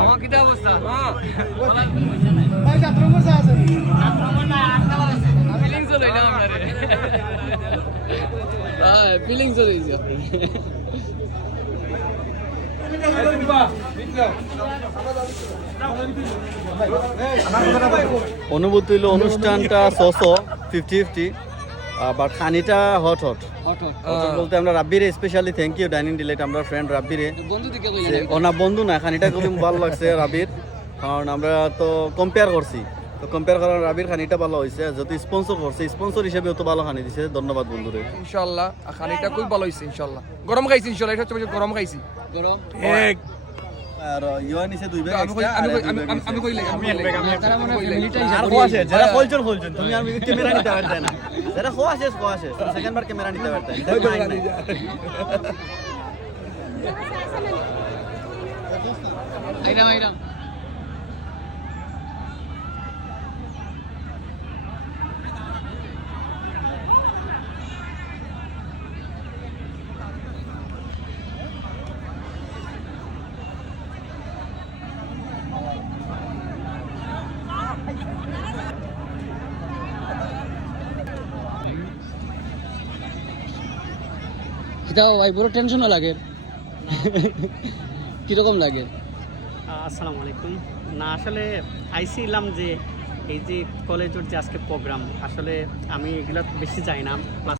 আমার কি অবস্থা ভাই যাত্রা করছে আছে ফিলিংস হলো না আমরা রে ফিলিংস হলো অনুভূতি হলো অনুষ্ঠানটা 50-50 বাট খানিটা হট হট বলতে আমরা রাব্বিরে specially thank you dining delight আমরা ফ্রেন্ড রাব্বিরে বন্ধু দিকে ওনা বন্ধু না খানিটা খুবই ভালো লাগছে রাবির কারণ আমরা তো কম্পেয়ার করছি তো কম্পেয়ার করার রাবির খানিটা ভালো হয়েছে যদি স্পন্সর করছে স্পন্সর হিসেবে তো ভালো খানি দিছে ধন্যবাদ বন্ধুরে ইনশাআল্লাহ খানিটা খুব ভালো হইছে ইনশাআল্লাহ গরম খাইছি ইনশাআল্লাহ এটা হচ্ছে গরম খাইছি গরম এক আর ইয়া নিছে দুই ব্যাগ আমি কইলে তারা মনে ফ্যামিলিটা আর কোয়াছে যারা ফলজন তুমি আর ক্যামেরা নিতে পারতে না যারা কোয়াছে সেকেন্ড বার ক্যামেরা নিতে পারতে আইরাম আইরাম দাও ভাই পুরো টেনশনও লাগে কিরকম লাগে আসসালামু আলাইকুম না আসলে আইছিলাম যে এই যে কলেজের যে আজকে প্রোগ্রাম আসলে আমি এগুলা বেশি যাই না